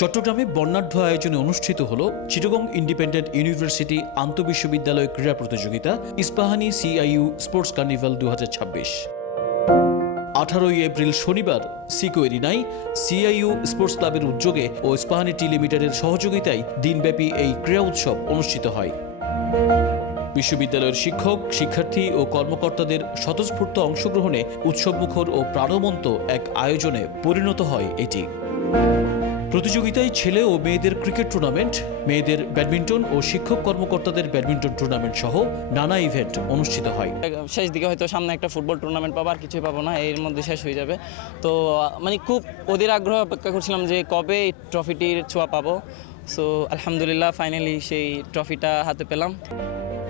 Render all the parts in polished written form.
চট্টগ্রামে বর্ণাঢ্য আয়োজনে অনুষ্ঠিত হল চিটাগং ইন্ডিপেন্ডেন্ট ইউনিভার্সিটি আন্তঃবিশ্ববিদ্যালয় ক্রীড়া প্রতিযোগিতা ইস্পাহানি সিআইইউ স্পোর্টস কার্নিভাল 2026। 18 এপ্রিল শনিবার সিকো এরিনায় সিআইইউ স্পোর্টস ক্লাবের উদ্যোগে ও ইস্পাহানি টি লিমিটেডের সহযোগিতায় দিনব্যাপী এই ক্রীড়া উৎসব অনুষ্ঠিত হয়। বিশ্ববিদ্যালয়ের শিক্ষক, শিক্ষার্থী ও কর্মকর্তাদের স্বতঃস্ফূর্ত অংশগ্রহণে উৎসবমুখর ও প্রাণবন্ত এক আয়োজনে পরিণত হয় এটি। প্রতিযোগিতায় ছেলে ও মেয়েদের ক্রিকেট টুর্নামেন্ট, মেয়েদের ব্যাডমিন্টন ও শিক্ষক কর্মকর্তাদের ব্যাডমিন্টন টুর্নামেন্ট সহ নানা ইভেন্ট অনুষ্ঠিত হয়। শেষ দিকে হয়তো সামনে একটা ফুটবল টুর্নামেন্ট পাবো, আর কিছুই পাবো না, এর মধ্যে শেষ হয়ে যাবে। তো খুব অধীর আগ্রহ অপেক্ষা করছিলাম যে কবে এই ট্রফিটির ছোঁয়া পাবো। সো আলহামদুলিল্লাহ ফাইনালি সেই ট্রফিটা হাতে পেলাম।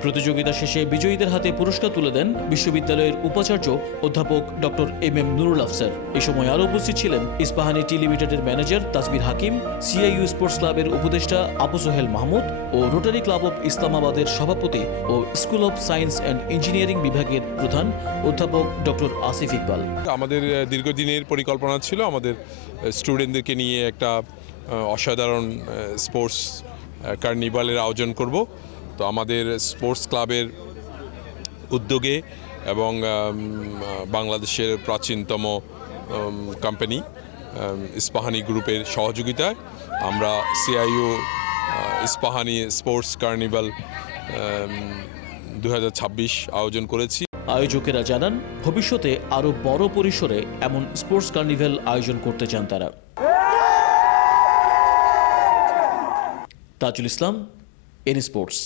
প্রতিযোগিতা শেষে বিজয়ীদের হাতে পুরস্কার তুলে দেন বিশ্ববিদ্যালয়ের উপাচার্য অধ্যাপক ডক্টর এম নুরুল আফসার। এ সময় আরও উপস্থিত ছিলেন ইস্পাহানি টি লিমিটেডের ম্যানেজার তাসবির হাকিম, সিআইইউ স্পোর্টস ক্লাবের উপদেষ্টা আবু সোহেল মাহমুদ ও রোটারি ক্লাব অব ইসলামাবাদের সভাপতি ও school of science and engineering বিভাগের প্রধান অধ্যাপক ডক্টর আসিফ ইকবাল। আমাদের দীর্ঘদিনের পরিকল্পনা ছিল আমাদের স্টুডেন্টদেরকে নিয়ে একটা অসাধারণ স্পোর্টস কার্নিভালের আয়োজন করব। তো আমাদের স্পোর্টস ক্লাবের উদ্যোগে এবং বাংলাদেশের প্রাচীনতম কোম্পানি ইস্পাহানি গ্রুপের সহযোগিতায় আমরা সিআইইউ ইস্পাহানি স্পোর্টস কার্নিভাল 2026 আয়োজন করেছি। আয়োজকেরা জানান, ভবিষ্যতে আরও বড় পরিসরে এমন স্পোর্টস কার্নিভাল আয়োজন করতে চান তারা। Tajul Islam, N sports.